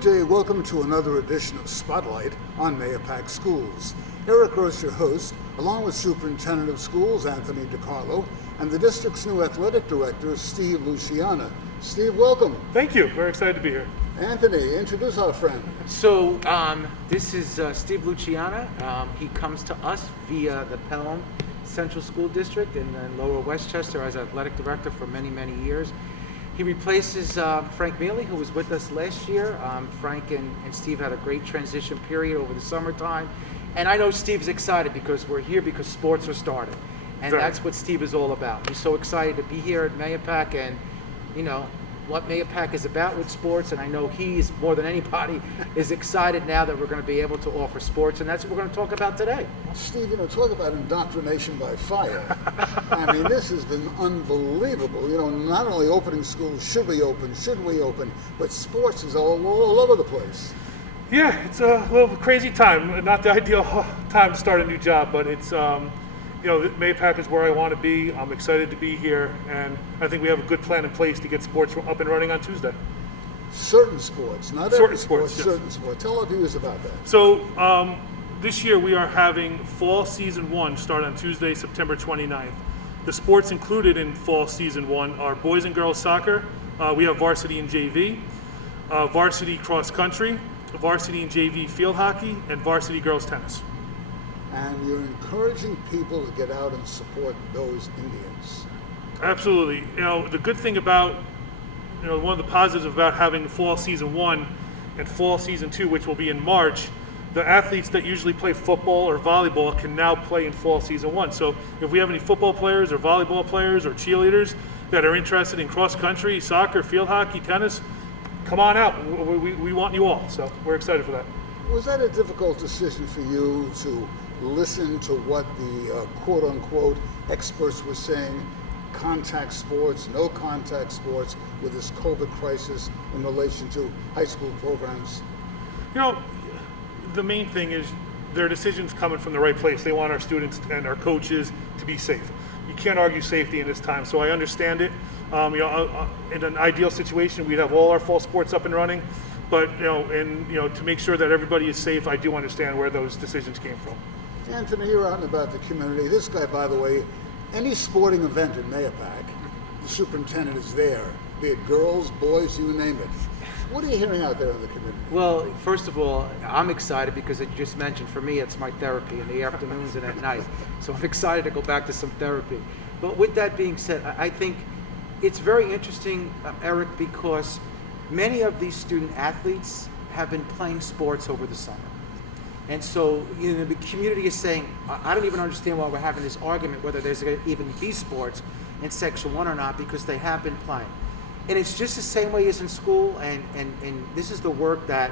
good day. Welcome to another edition of Spotlight on Mahopac Schools. Eric Gross, your host, along with Superintendent of Schools Anthony DiCarlo and the district's new athletic director, Steve Luciana. Steve, welcome. Thank you. Very excited to be here. Anthony, introduce our friend. So this is Steve Luciana. He comes to us via the Pelham Central School District in Lower Westchester as athletic director for many, many years. He replaces Frank Mealy, who was with us last year. Frank and Steve had a great transition period over the summertime. And I know Steve's excited because we're here because sports are started. And that's what Steve is all about. He's so excited to be here at Mahopac and, you know, what Mahopac is about with sports, and I know he's, more than anybody, is excited now that we're going to be able to offer sports, and that's what we're going to talk about today. Steve, talk about indoctrination by fire. I mean, this has been unbelievable. Not only opening schools, should we open, but sports is all over the place. Yeah, it's a little crazy time. Not the ideal time to start a new job, but it's, Mahopac is where I want to be. I'm excited to be here, and I think we have a good plan in place to get sports up and running on Tuesday. Certain sports, not certain every sport, sports, yes. Certain sports. Tell our viewers about that. So this year we are having Fall Season 1 start on Tuesday, September 29th. The sports included in Fall Season 1 are boys and girls soccer. We have varsity and JV, varsity cross country, varsity and JV field hockey, and varsity girls tennis. And you're encouraging people to get out and support those Indians. Absolutely. The good thing about, one of the positives about having Fall Season 1 and Fall Season 2, which will be in March, the athletes that usually play football or volleyball can now play in Fall Season 1. So if we have any football players or volleyball players or cheerleaders that are interested in cross country, soccer, field hockey, tennis, come on out. We want you all. So we're excited for that. Was that a difficult decision for you to listen to what the quote-unquote experts were saying, contact sports, no contact sports, with this COVID crisis in relation to high school programs? The main thing is their decisions coming from the right place. They want our students and our coaches to be safe. You can't argue safety in this time, so I understand it. In an ideal situation, we'd have all our fall sports up and running, but to make sure that everybody is safe, I do understand where those decisions came from. Anthony, you're out and about the community. This guy, by the way, any sporting event in Mahopac, the superintendent is there, be it girls, boys, you name it. What are you hearing out there in the community? Well, first of all, I'm excited because, as you just mentioned, for me, it's my therapy in the afternoons and at night. So I'm excited to go back to some therapy. But with that being said, I think it's very interesting, Eric, because many of these student athletes have been playing sports over the summer. And so, the community is saying, I don't even understand why we're having this argument whether there's going to even be sports in Section 1 or not, because they have been playing. And it's just the same way as in school, and this is the work that,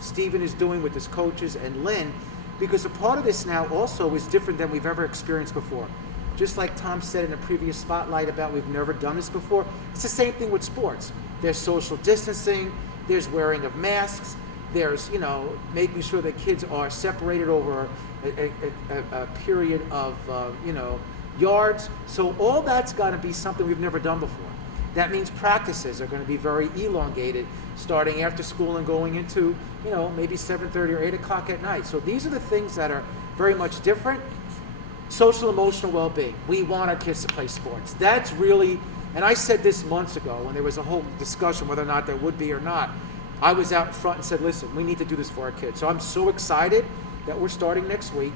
Stephen is doing with his coaches and Lynn, because a part of this now also is different than we've ever experienced before. Just like Tom said in a previous spotlight about we've never done this before, it's the same thing with sports. There's social distancing, there's wearing of masks, there's, making sure that kids are separated over a period of, yards. So all that's got to be something we've never done before. That means practices are going to be very elongated, starting after school and going into, maybe 7:30 or 8 o'clock at night. So these are the things that are very much different. Social emotional well-being. We want our kids to play sports. That's really, and I said this months ago when there was a whole discussion whether or not there would be or not. I was out in front and said, listen, we need to do this for our kids. So I'm so excited that we're starting next week.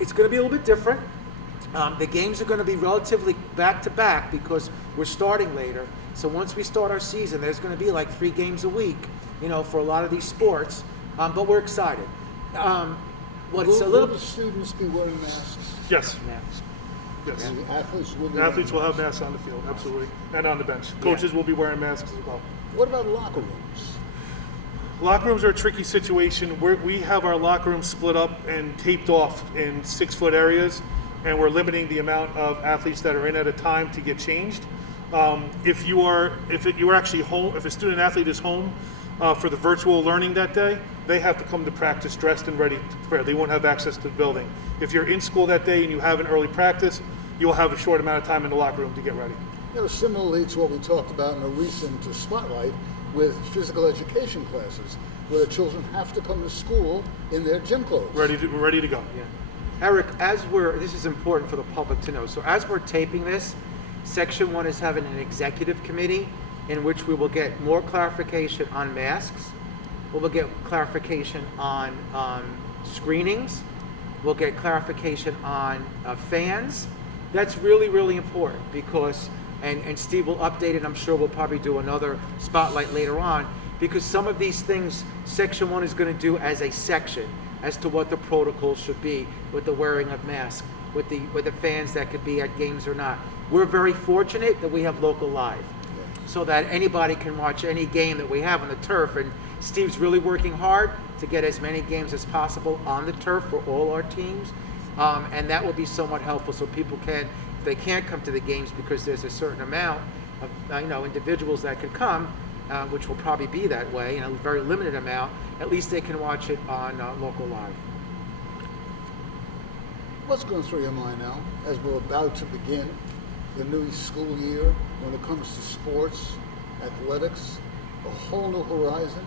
It's going to be a little bit different. The games are going to be relatively back-to-back because we're starting later. So once we start our season, there's going to be like 3 games a week, for a lot of these sports. But we're excited. Will the students be wearing masks? Yes. Masks. Yes. And the athletes will be The athletes will wearing have masks on the field, absolutely, and on the bench. Coaches will be wearing masks as well. What about locker rooms? Locker rooms are a tricky situation. We have our locker rooms split up and taped off in 6-foot areas, and we're limiting the amount of athletes that are in at a time to get changed. If you are actually home, if a student athlete is home for the virtual learning that day, they have to come to practice dressed and ready to prepare. They won't have access to the building. If you're in school that day and you have an early practice, you'll have a short amount of time in the locker room to get ready. Similarly to what we talked about in a recent spotlight, with physical education classes where the children have to come to school in their gym clothes. We're ready to go. Yeah. Eric, this is important for the public to know. So as we're taping this, Section 1 is having an executive committee in which we will get more clarification on masks. We will get clarification on screenings. We'll get clarification on fans. That's really, really important because, and Steve will update it, I'm sure we'll probably do another spotlight later on, because some of these things Section 1 is going to do as a section as to what the protocol should be with the wearing of masks, with the fans that could be at games or not. We're very fortunate that we have local live, so that anybody can watch any game that we have on the turf. And Steve's really working hard to get as many games as possible on the turf for all our teams, and that will be somewhat helpful. So people can, if they can't come to the games because there's a certain amount of individuals that could come, which will probably be that way, a very limited amount, at least they can watch it on local live. What's going through your mind now as we're about to begin the new school year when it comes to sports, athletics, a whole new horizon?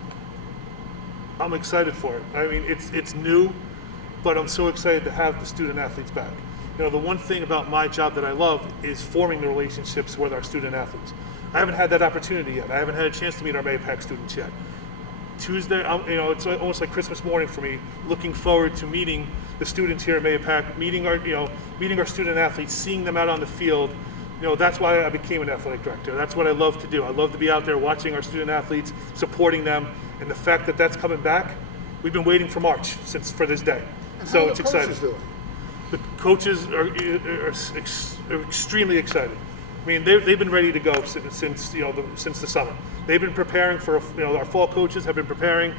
I'm excited for it. I mean, it's new, but I'm so excited to have the student athletes back. The one thing about my job that I love is forming the relationships with our student athletes. I haven't had that opportunity yet. I haven't had a chance to meet our MAPAC students yet. Tuesday, it's almost like Christmas morning for me, looking forward to meeting the students here at MAPAC, meeting our student athletes, seeing them out on the field. That's why I became an athletic director. That's what I love to do. I love to be out there watching our student athletes, supporting them, and the fact that that's coming back, we've been waiting for March for this day. And So how it's are the coaches exciting. doing? The coaches are extremely excited. I mean, they've been ready to go since the summer. They've been preparing for our fall coaches have been preparing,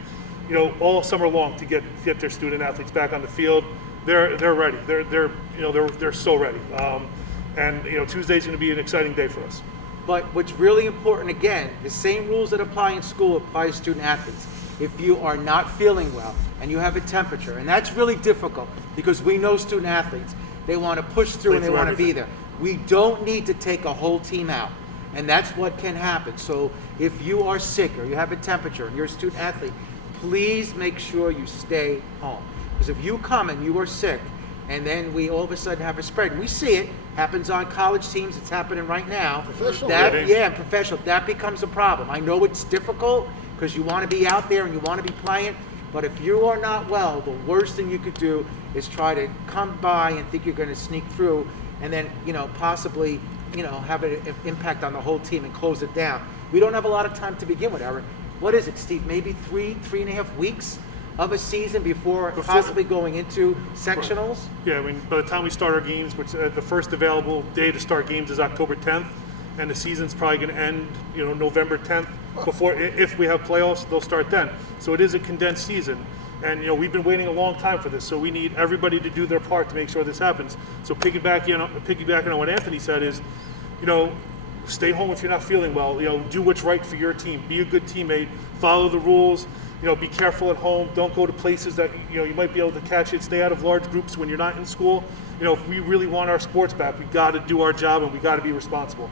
all summer long to get their student athletes back on the field. They're ready. They're so ready. And Tuesday's going to be an exciting day for us. But what's really important, again, the same rules that apply in school apply to student athletes. If you are not feeling well and you have a temperature, and that's really difficult because we know student athletes, they want to push through and they want to be there. We don't need to take a whole team out, and that's what can happen. So if you are sick or you have a temperature and you're a student athlete, please make sure you stay home. Because if you come and you are sick, and then we all of a sudden have a spread, and we see it, happens on college teams, it's happening right now. Professional? Professional, that becomes a problem. I know it's difficult because you want to be out there and you want to be playing, but if you are not well, the worst thing you could do is try to come by and think you're going to sneak through and then, possibly, have an impact on the whole team and close it down. We don't have a lot of time to begin with, Eric. What is it, Steve? Maybe 3.5 weeks of a season before possibly going into sectionals? Yeah, I mean, by the time we start our games, which the first available day to start games is October 10th, and the season's probably going to end, November 10th. Before, if we have playoffs, they'll start then. So it is a condensed season, and we've been waiting a long time for this. So we need everybody to do their part to make sure this happens. So piggybacking on what Anthony said is, stay home if you're not feeling well. Do what's right for your team. Be a good teammate. Follow the rules. Be careful at home. Don't go to places that you might be able to catch it. Stay out of large groups when you're not in school. If we really want our sports back, we got to do our job and we got to be responsible.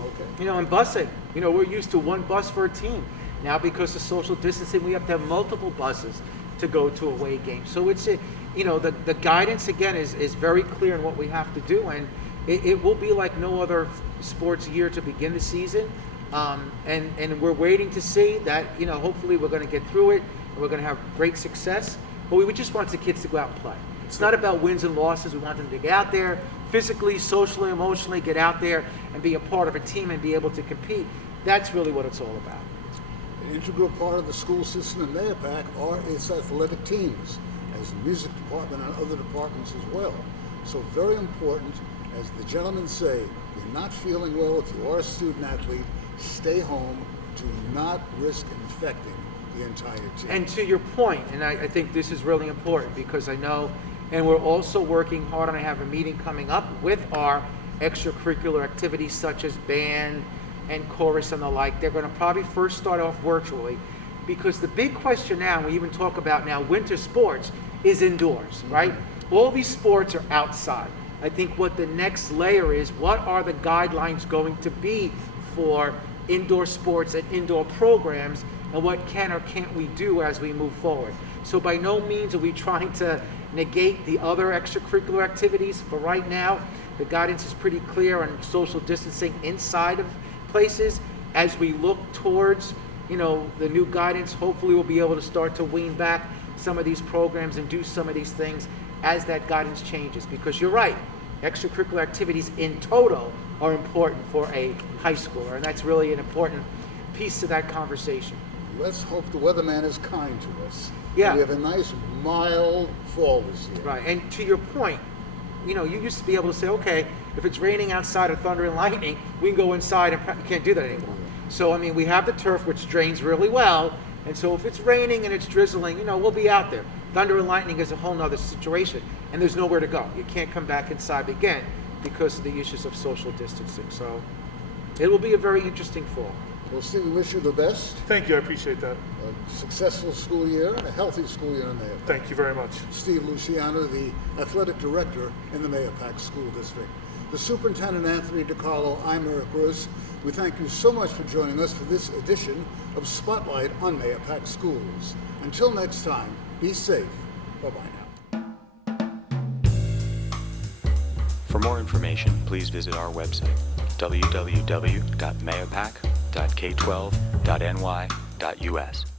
Okay. And busing, we're used to one bus for a team. Now because of social distancing, we have to have multiple buses to go to away games. So it's, the guidance again is very clear in what we have to do, and it will be like no other sports year to begin the season. And we're waiting to see that, hopefully we're going to get through it and we're going to have great success. But we just want the kids to go out and play. It's not about wins and losses. We want them to get out there physically, socially, emotionally, get out there and be a part of a team and be able to compete. That's really what it's all about. An integral part of the school system in MAPAC are its athletic teams, as the music department and other departments as well. So very important, as the gentlemen say, you're not feeling well, if you are a student athlete, stay home. Do not risk infecting the entire team. And to your point, and I think this is really important because I know, and we're also working hard, and I have a meeting coming up with our extracurricular activities such as band and chorus and the like. They're going to probably first start off virtually because the big question now, and we even talk about now, winter sports is indoors, right? All these sports are outside. I think what the next layer is, what are the guidelines going to be for indoor sports and indoor programs, and what can or can't we do as we move forward. So by no means are we trying to negate the other extracurricular activities. For right now, the guidance is pretty clear on social distancing inside of places. As we look towards, the new guidance, hopefully we'll be able to start to wean back some of these programs and do some of these things as that guidance changes. Because you're right, extracurricular activities in total are important for a high schooler, and that's really an important piece to that conversation. Let's hope the weatherman is kind to us. Yeah. We have a nice mild fall this year. Right, and to your point, you used to be able to say, okay, if it's raining outside or thunder and lightning, we can go inside, and you can't do that anymore. So, we have the turf, which drains really well, and so if it's raining and it's drizzling, we'll be out there. Thunder and lightning is a whole nother situation, and there's nowhere to go. You can't come back inside again because of the issues of social distancing. So, it will be a very interesting fall. Well, Steve, we wish you the best. Thank you, I appreciate that. A successful school year, a healthy school year in Mahopac. Thank you very much. Steve Luciano, the athletic director in the Mahopac School District. The Superintendent Anthony DiCarlo, I'm Eric Bruce. We thank you so much for joining us for this edition of Spotlight on Mahopac Schools. Until next time, be safe. Bye-bye now. For more information, please visit our website, www.mahopac.k12.ny.us.